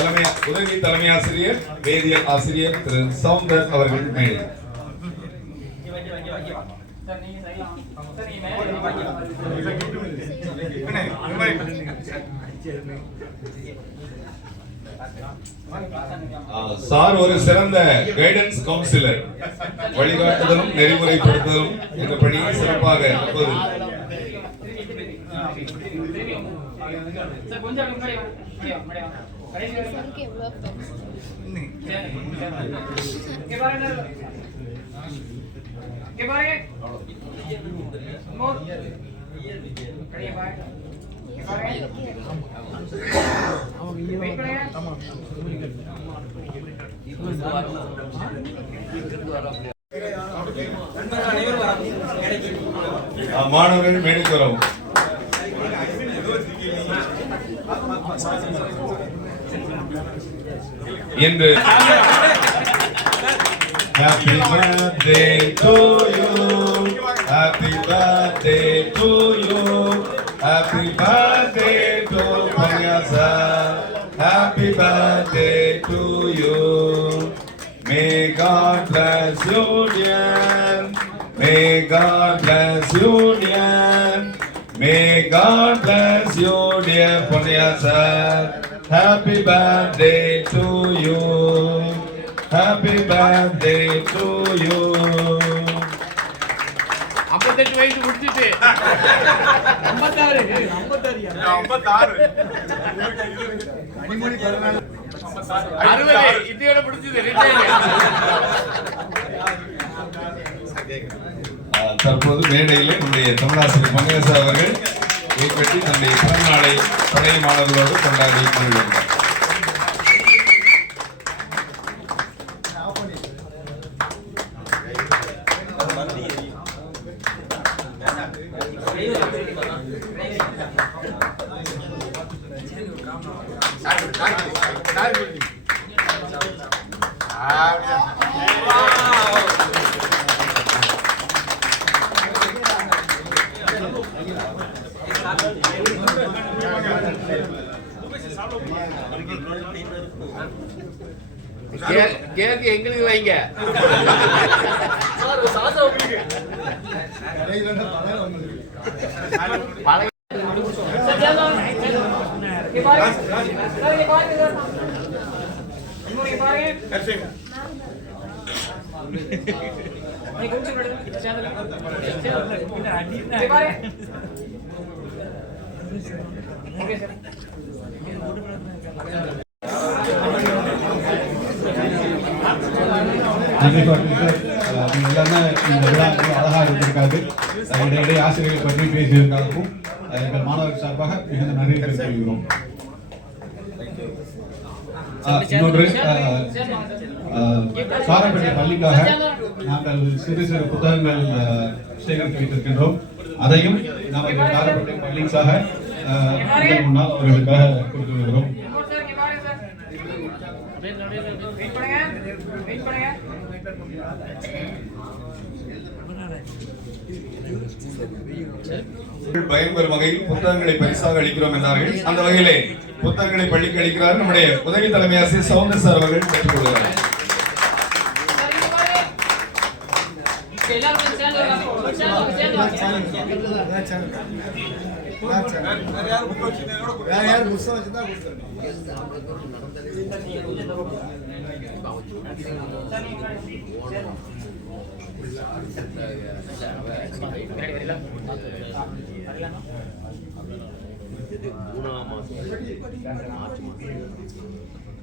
உதவி தலைமை ஆசிரியர் வேதியியல் ஆசிரியர் திரு சவுந்தர் அவர்கள் மேலே. சார் ஒரு சிறந்த கைடன்ஸ் கவுன்சிலர், வழிகாட்டுதலும் நெறிமுறைப்படுத்துதலும் என்ற பணியை சிறப்பாக மாணவர்கள் மேடைக்கு வரவும். இன்று Happy birthday to you, happy birthday to you, happy birthday to Panyasa, happy birthday to you. May God bless you, dear. May God bless you, dear. May God bless you, dear Panyasa. Happy birthday to you. Happy birthday to you. 58 வயசு முடிச்சிட்டு 56 கனிமொழி 60 இதோட முடிச்சது. தற்போது மேடையிலே நம்முடைய தமிழாசிரியர் மங்கேசா அவர்கள் கைப்பற்றி தன்னுடைய பிறந்த நாளை பழைய மாணவர்களோடு கொண்டாடி கொண்டிருக்கிறார். கேக் எங்களுக்கு வைங்க. அழகாக இருந்திருக்காது. இடையிடையே ஆசிரியர்கள் பற்றி பேசியிருக்காகவும் எங்கள் மாணவர் சார்பாக மிகுந்த நன்றி தெரிவித்துக் இன்னொன்று சாரப்பேட்டை பள்ளிக்காக நாங்கள் சிறு சிறு புத்தகங்கள் சேகரித்து வைத்திருக்கின்றோம். அதையும் நமது சாரப்பேட்டை பள்ளிக்காக முன்னால் அவர்களுக்காக கொடுத்து வருகிறோம். பயன்பெறும் வகையில் புத்தகங்களை பரிசாக அளிக்கிறோம் என்றார்கள். அந்த வகையிலே புத்தகங்களை பள்ளிக்கு அளிக்கிறார் நம்முடைய உதவி தலைமை ஆசிரியர் சவுந்தர் சார் அவர்கள் பெற்றுக் கொள்கிறார்.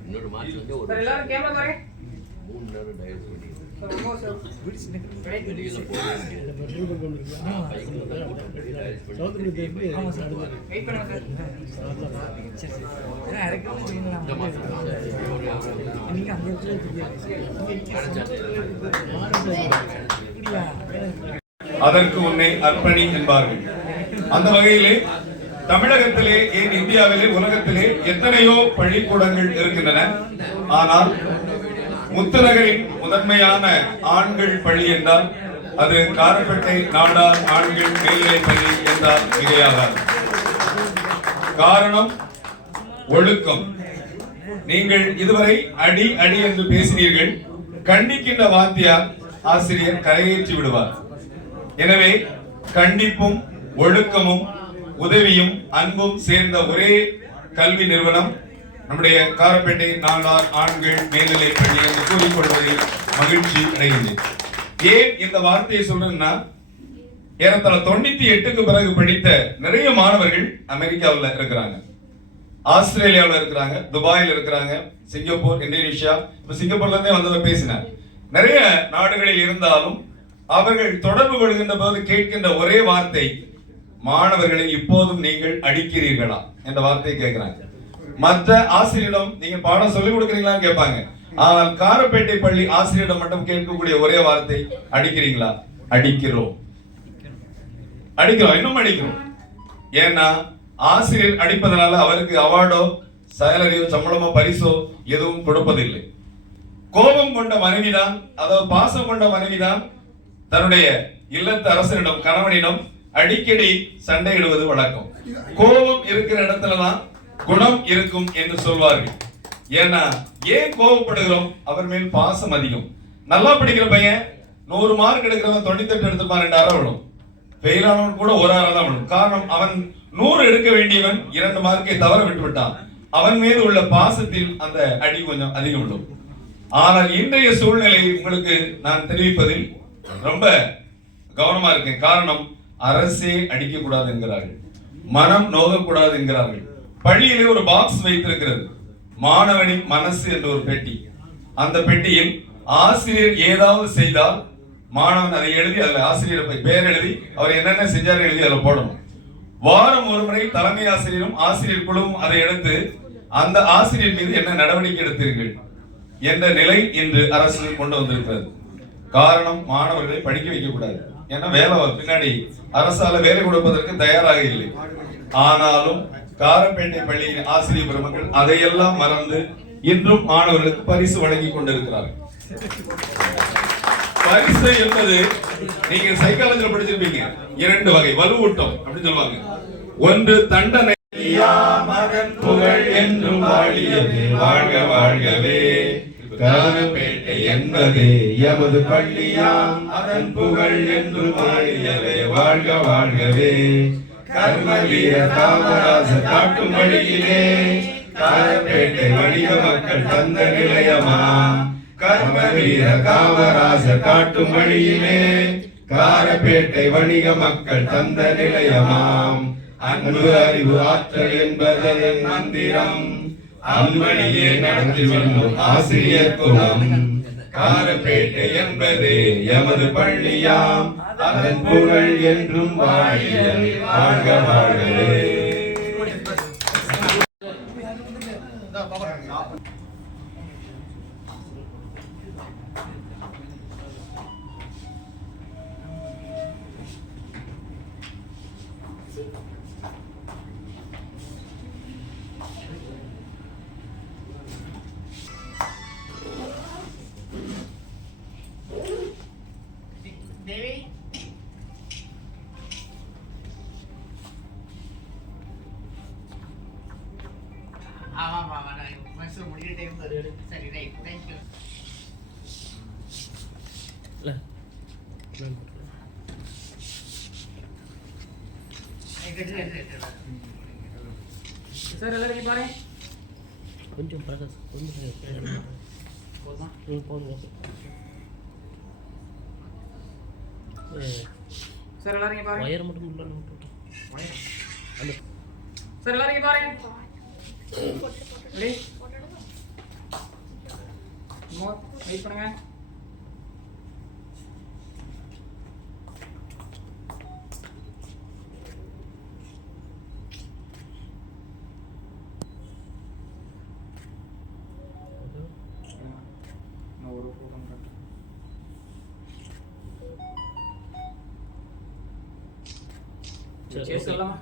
இன்னொரு மார்ச் வந்து ஒரு எல்லாரும் கேமரா பாருங்க 3 நேரம் டயல் பண்ணி அதற்கு உன்னை அர்ப்பணி என்பார்கள். அந்த வகையிலே தமிழகத்திலே ஏன் இந்தியாவிலே உலகத்திலே எத்தனையோ பள்ளிக்கூடங்கள் இருக்கின்றன. ஆனால் முத்துநகரின் முதன்மையான ஆண்கள் பள்ளி என்றால் அது காரப்பேட்டை நாடார் ஆண்கள் மேல்நிலைப் பள்ளி என்றால் மிகையாகாது. காரணம் ஒழுக்கம். நீங்கள் இதுவரை அடி அடி என்று பேசினீர்கள். கண்டிக்கின்ற வாத்தியார் ஆசிரியர் கரையேற்றி விடுவார். எனவே கண்டிப்பும் ஒழுக்கமும் உதவியும் அன்பும் சேர்ந்த ஒரே கல்வி நிறுவனம் நம்முடைய காரப்பேட்டை நாடார் ஆண்கள் மேல்நிலை பள்ளி என்று கூறிக்கொள்வதில் மகிழ்ச்சி அடைகின்றேன். ஏன் இந்த வார்த்தையை சொல்றேன்னா, ஏறத்தாழ 98க்கு பிறகு படித்த நிறைய மாணவர்கள் அமெரிக்காவில் இருக்கிறாங்க, ஆஸ்திரேலியாவில் இருக்கிறாங்க, துபாயில் இருக்கிறாங்க, சிங்கப்பூர், இந்தோனேஷியா. இப்ப சிங்கப்பூர்ல இருந்தே வந்தவர் பேசினார். நிறைய நாடுகளில் இருந்தாலும் அவர்கள் தொடர்பு கொள்கின்ற போது கேட்கின்ற ஒரே வார்த்தை, மாணவர்களை இப்போதும் நீங்கள் அடிக்கிறீர்களா என்ற வார்த்தையை கேட்கிறாங்க. மற்ற ஆசிரியரிடம் நீங்க பாடம் சொல்லிக் கொடுக்குறீங்களான்னு கேட்பாங்க. ஆனால் காரப்பேட்டை பள்ளி ஆசிரியரிடம் மட்டும் கேட்கக்கூடிய ஒரே வார்த்தை, அடிக்கிறீங்களா? அடிக்கிறோம், அடிக்கிறோம், இன்னும் அடிக்கிறோம். ஏன்னா ஆசிரியர் அடிப்பதனால அவருக்கு அவார்டோ சேலரியோ சம்பளமோ பரிசோ எதுவும் கொடுப்பதில்லை. கோபம் கொண்ட மனைவிதான், அதாவது பாசம் கொண்ட மனைவிதான் தன்னுடைய இல்லத்து அரசனிடம் கணவனிடம் அடிக்கடி சண்டையிடுவது வழக்கம். கோபம் இருக்கிற இடத்துலதான் குணம் இருக்கும் என்று சொல்வார்கள். ஏன்னா ஏன் கோபப்படுகிறோம்? அவர் மேல் பாசம் அதிகம். நல்லா படிக்கிற பையன் 100 மார்க் எடுக்கிறவன் 98 எடுத்துப்பான், 2 அரை விடும். ஃபெயில் ஆனவன் கூட 1 அரை தான் விடும். காரணம், அவன் 100 எடுக்க வேண்டியவன் 2 மார்க்கை தவற விட்டு விட்டான். அவன் மீது உள்ள பாசத்தில் அந்த அடி கொஞ்சம் அதிகம் விடும். ஆனால் இன்றைய சூழ்நிலை உங்களுக்கு நான் தெரிவிப்பதில் ரொம்ப கவனமா இருக்கேன். காரணம், அரசே அடிக்க கூடாது என்கிறார்கள், மனம் நோகக்கூடாது என்கிறார்கள். பள்ளியிலே ஒரு பாக்ஸ் வைத்திருக்கிறது, மாணவனின் மனசு என்ற ஒரு பெட்டி. அந்த பெட்டியில் ஆசிரியர் ஏதாவது செய்தால் மாணவன் அதை எழுதி அதுல ஆசிரியர் பெயர் எழுதி அவர் என்னென்ன செஞ்சாரு எழுதி அதுல போடணும். வாரம் ஒரு முறை தலைமை ஆசிரியரும் ஆசிரியர் குழுவும் அதை எடுத்து அந்த ஆசிரியர் மீது என்ன நடவடிக்கை எடுத்தீர்கள் என்ற நிலை இன்று அரசு கொண்டு வந்திருக்கிறது. காரணம், மாணவர்களை படிக்க வைக்க கூடாது. ஏன்னா வேலை பின்னாடி அரசால வேலை கொடுப்பதற்கு தயாராக இல்லை. ஆனாலும் காரப்பேட்டை பள்ளியின் ஆசிரியர் பெருமக்கள் அதையெல்லாம் மறந்து இன்றும் மாணவர்களுக்கு பரிசு வழங்கி கொண்டிருக்கிறார்கள். பரிசு என்பது நீங்க சைக்காலஜில படிச்சிருப்பீங்க, 2 வகை வலுவூட்டம் அப்படின்னு சொல்லுவாங்க. ஒன்று தண்டனை, மகன் புகழ் என்றும் வாழியவே வாழ்க வாழ்கவே. காரப்பேட்டை என்பது எமது பள்ளியாம், அதன் புகழ் என்றும் வாழியவே வாழ்க வாழ்கவே. கர்ம வீர காமராஜர் காட்டும் வழியிலே காரப்பேட்டை வணிக மக்கள் தந்த நிலையமாம். கர்ம வீர காமராஜர் காட்டும் வழியிலே காரப்பேட்டை வணிக மக்கள் தந்த நிலையமாம். அன்பு அறிவு ஆற்றல் என்பது மந்திரம், அன்பணியே நடத்தி வரும் ஆசிரியர் குலம். காரப்பேட்டை என்பது எமது பள்ளியாம், அதன் புகழ் என்றும் வாழியவே வாழ்க வாழ்கவே. சரி, ரைட், தேங்க்யூ. சார் எல்லாரும் இங்க பாருங்க. கொஞ்சம் பிரகாஷ் கொஞ்சம் போதுமா? போதும். சார் எல்லாரும் இங்க பாருங்க. வயர் மட்டும் உள்ள அந்த சார் எல்லாரும் இங்க பாருங்க. ரெடி? மோர் வெயிட் பண்ணுங்க. நான் ஒரு போட்டோ காட்டுறேன். Cheers சொல்லலாமா?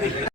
Ready?